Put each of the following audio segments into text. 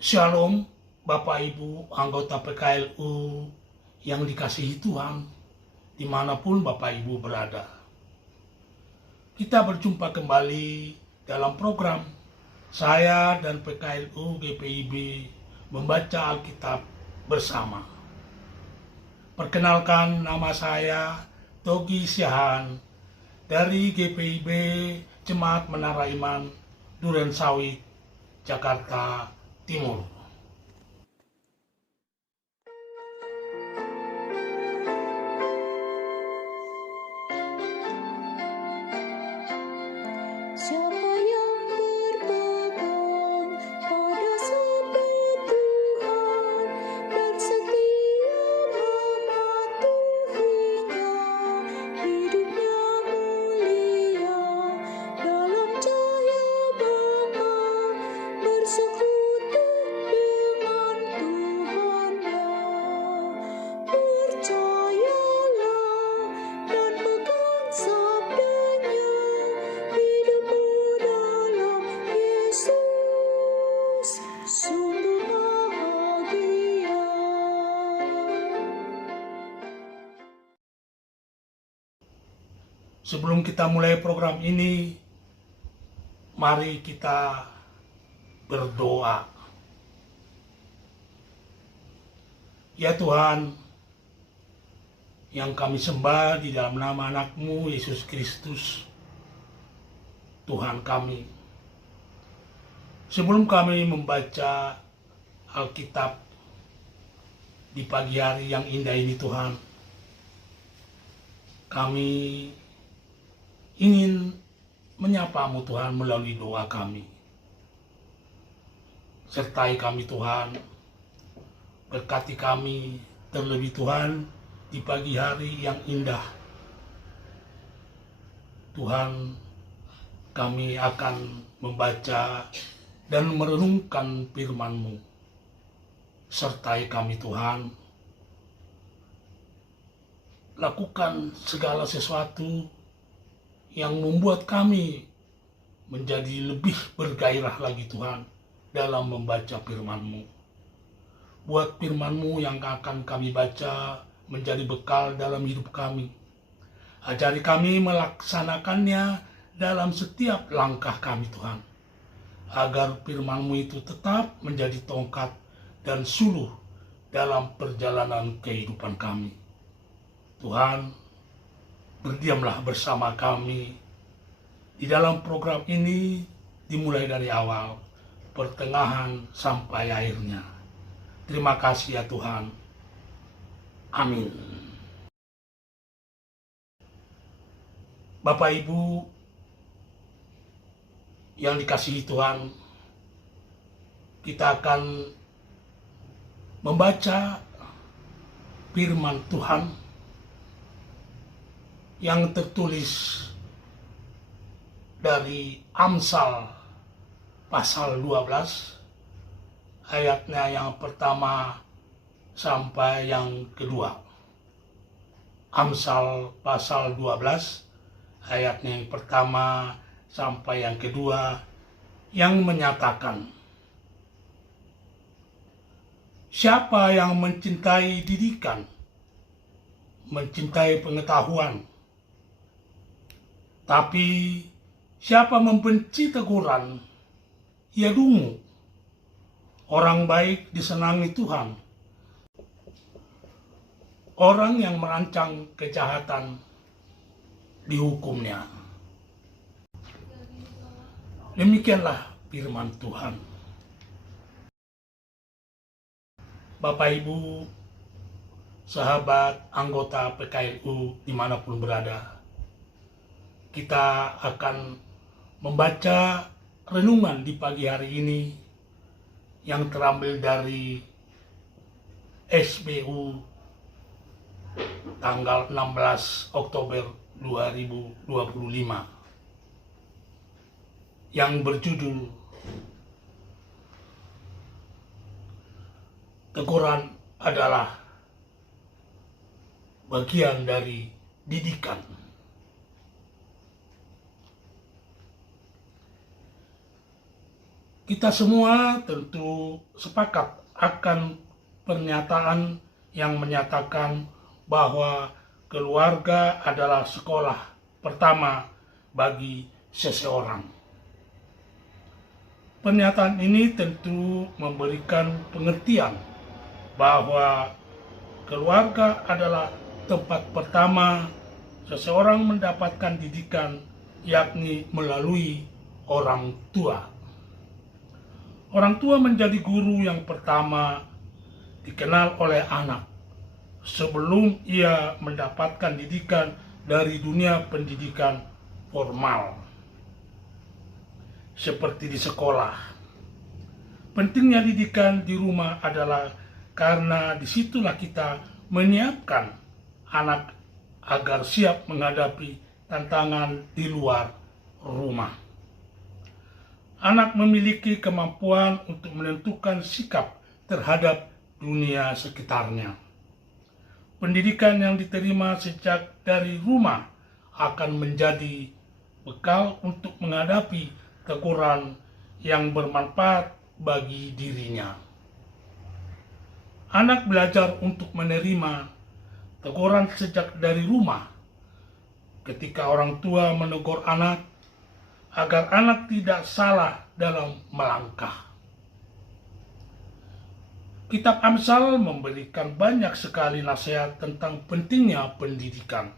Shalom Bapak Ibu anggota PKLU yang dikasihi Tuhan dimanapun Bapak Ibu berada. Kita berjumpa kembali dalam program saya dan PKLU GPIB membaca Alkitab bersama. Perkenalkan, nama saya Togi Siahan dari GPIB Jemaat Menara Iman Durensawit, Jakarta Timur. Siapa yang berpegang pada sabda Tuhan dan setia mematuhinya, hidupnya mulia dalam cahaya Bapa, bersekutu dengan Tuhannya. Percayalah dan pegang sabdanya, hidupmu dalam Yesus sungguh bahagia. Sebelum kita mulai program ini, mari kita berdoa. Ya Tuhan, yang kami sembah di dalam nama anak-Mu Yesus Kristus, Tuhan kami. Sebelum kami membaca Alkitab di pagi hari yang indah ini Tuhan, kami ingin menyapa-Mu Tuhan melalui doa kami. Sertai kami Tuhan, berkati kami terlebih Tuhan di pagi hari yang indah. Tuhan, kami akan membaca dan merenungkan firman-Mu. Sertai kami Tuhan, lakukan segala sesuatu yang membuat kami menjadi lebih bergairah lagi Tuhan dalam membaca firman-Mu. Buat firman-Mu yang akan kami baca menjadi bekal dalam hidup kami. Ajari kami melaksanakannya dalam setiap langkah kami Tuhan, agar firman-Mu itu tetap menjadi tongkat dan suluh dalam perjalanan kehidupan kami. Tuhan, berdiamlah bersama kami di dalam program ini, dimulai dari awal, pertengahan sampai akhirnya. Terima kasih ya Tuhan. Amin. Bapak Ibu yang dikasihi Tuhan, kita akan membaca firman Tuhan yang tertulis dari Amsal pasal 12 ayatnya yang pertama sampai yang kedua. Amsal pasal 12 ayatnya yang pertama sampai yang kedua, yang menyatakan, siapa yang mencintai didikan, mencintai pengetahuan, tapi siapa membenci teguran, ia dungu. Orang baik disenangi Tuhan. Orang yang merancang kejahatan dihukumnya. Demikianlah firman Tuhan. Bapak Ibu, sahabat anggota PKLU dimanapun berada, kita akan membaca renungan di pagi hari ini yang terambil dari SBU tanggal 16 Oktober 2025 yang berjudul Teguran adalah bagian dari didikan. Kita semua tentu sepakat akan pernyataan yang menyatakan bahwa keluarga adalah sekolah pertama bagi seseorang. Pernyataan ini tentu memberikan pengertian bahwa keluarga adalah tempat pertama seseorang mendapatkan didikan, yakni melalui orang tua. Orang tua menjadi guru yang pertama dikenal oleh anak sebelum ia mendapatkan didikan dari dunia pendidikan formal, seperti di sekolah. Pentingnya didikan di rumah adalah karena disitulah kita menyiapkan anak agar siap menghadapi tantangan di luar rumah. Anak memiliki kemampuan untuk menentukan sikap terhadap dunia sekitarnya. Pendidikan yang diterima sejak dari rumah akan menjadi bekal untuk menghadapi teguran yang bermanfaat bagi dirinya. Anak belajar untuk menerima teguran sejak dari rumah. Ketika orang tua menegur anak, agar anak tidak salah dalam melangkah. Kitab Amsal memberikan banyak sekali nasihat tentang pentingnya pendidikan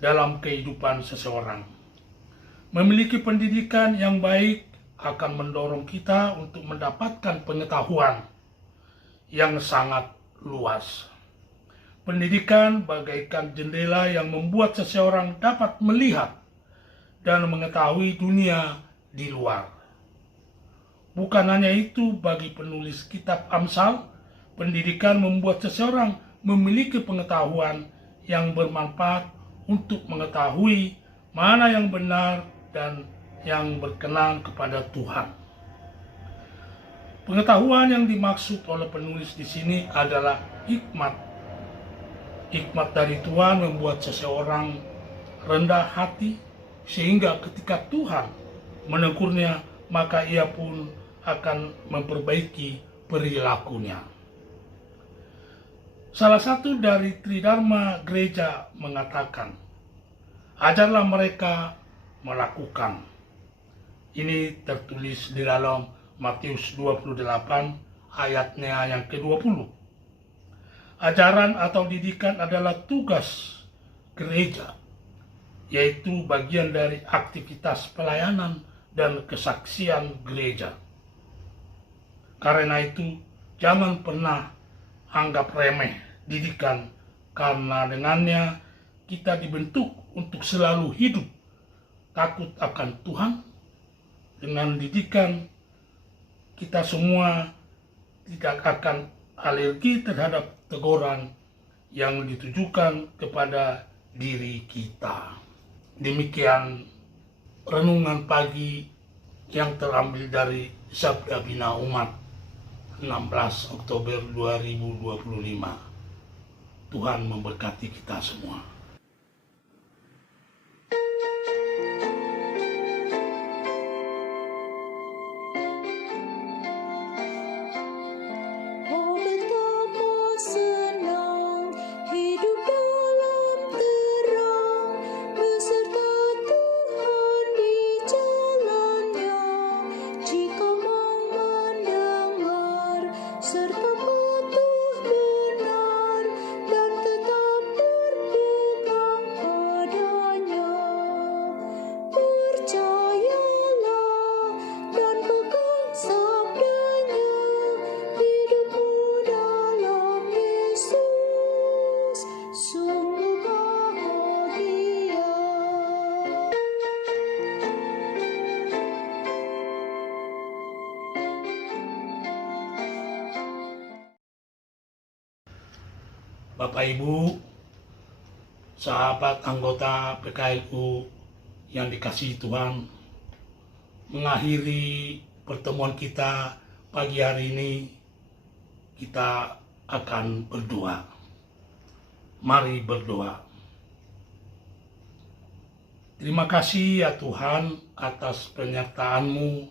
dalam kehidupan seseorang. Memiliki pendidikan yang baik akan mendorong kita untuk mendapatkan pengetahuan yang sangat luas. Pendidikan bagaikan jendela yang membuat seseorang dapat melihat dan mengetahui dunia di luar. Bukan hanya itu, bagi penulis kitab Amsal, pendidikan membuat seseorang memiliki pengetahuan yang bermanfaat untuk mengetahui mana yang benar dan yang berkenan kepada Tuhan. Pengetahuan yang dimaksud oleh penulis di sini adalah hikmat. Hikmat dari Tuhan membuat seseorang rendah hati, sehingga ketika Tuhan menegurnya, maka ia pun akan memperbaiki perilakunya. Salah satu dari Tridharma gereja mengatakan, ajarlah mereka melakukan. Ini tertulis di dalam Matius 28 ayatnya yang ke-20. Ajaran atau didikan adalah tugas gereja, yaitu bagian dari aktivitas pelayanan dan kesaksian gereja. Karena itu, jangan pernah anggap remeh didikan, karena dengannya kita dibentuk untuk selalu hidup takut akan Tuhan. Dengan didikan, kita semua tidak akan alergi terhadap teguran yang ditujukan kepada diri kita. Demikian renungan pagi yang terambil dari Sabda Bina Umat 16 Oktober 2025. Tuhan memberkati kita semua. Oh betapa senang hidup dalam terang beserta Tuhan di jalannya. Jika mau mendengar serta patuh benar dan tetap berpegang padanya. Percayalah dan pegang sabdanya, hidupmu dalam Yesus sungguh bahagia. Bapak Ibu, sahabat anggota PKLU yang dikasihi Tuhan, mengakhiri pertemuan kita pagi hari ini, kita akan berdoa. Mari berdoa. Terima kasih ya Tuhan atas penyertaan-Mu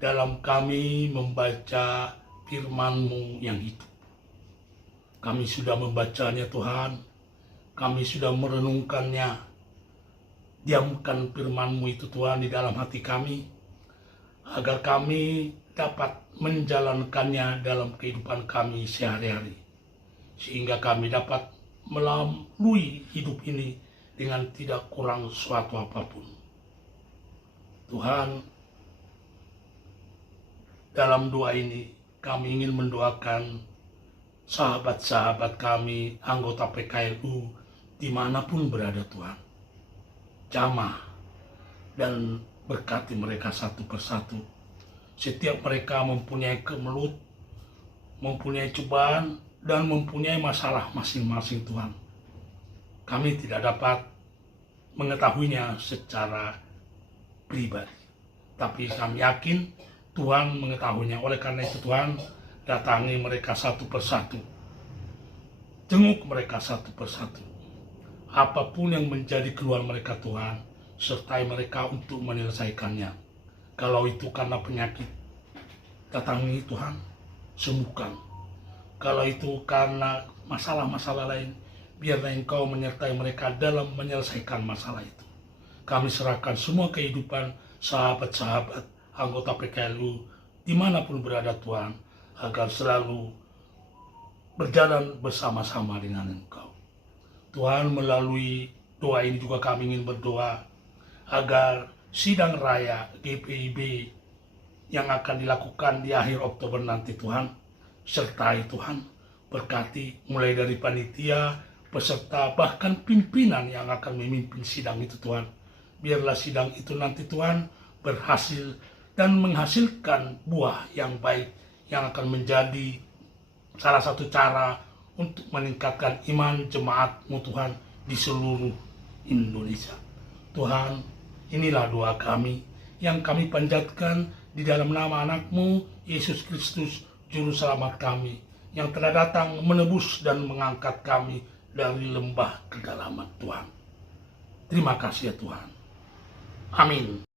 dalam kami membaca firman-Mu yang hidup. Kami sudah membacanya Tuhan, kami sudah merenungkannya. Diamkan firman-Mu itu Tuhan di dalam hati kami, agar kami dapat menjalankannya dalam kehidupan kami sehari-hari. Sehingga kami dapat melalui hidup ini dengan tidak kurang suatu apapun. Tuhan, dalam doa ini kami ingin mendoakan sahabat-sahabat kami, anggota PKLU, dimanapun berada Tuhan. Jamah dan berkati mereka satu persatu. Setiap mereka mempunyai kemelut, mempunyai cobaan, dan mempunyai masalah masing-masing Tuhan. Kami tidak dapat mengetahuinya secara pribadi, tapi kami yakin Tuhan mengetahuinya. Oleh karena itu Tuhan, datangi mereka satu persatu, jenguk mereka satu persatu. Apapun yang menjadi keluhan mereka Tuhan, sertai mereka untuk menyelesaikannya. Kalau itu karena penyakit, datangi Tuhan, sembuhkan. Kalau itu karena masalah-masalah lain, biarlah Engkau menyertai mereka dalam menyelesaikan masalah itu. Kami serahkan semua kehidupan sahabat-sahabat anggota PKLU dimanapun berada Tuhan, agar selalu berjalan bersama-sama dengan Engkau. Tuhan, melalui doa ini juga kami ingin berdoa agar sidang raya GPIB yang akan dilakukan di akhir Oktober nanti Tuhan, sertai Tuhan, berkati mulai dari panitia, peserta, bahkan pimpinan yang akan memimpin sidang itu Tuhan. Biarlah sidang itu nanti Tuhan berhasil dan menghasilkan buah yang baik, yang akan menjadi salah satu cara untuk meningkatkan iman jemaat-Mu Tuhan di seluruh Indonesia. Tuhan, inilah doa kami yang kami panjatkan di dalam nama anak-Mu, Yesus Kristus, Juru Selamat kami, yang telah datang menebus dan mengangkat kami dari lembah kedalaman Tuhan. Terima kasih ya Tuhan. Amin.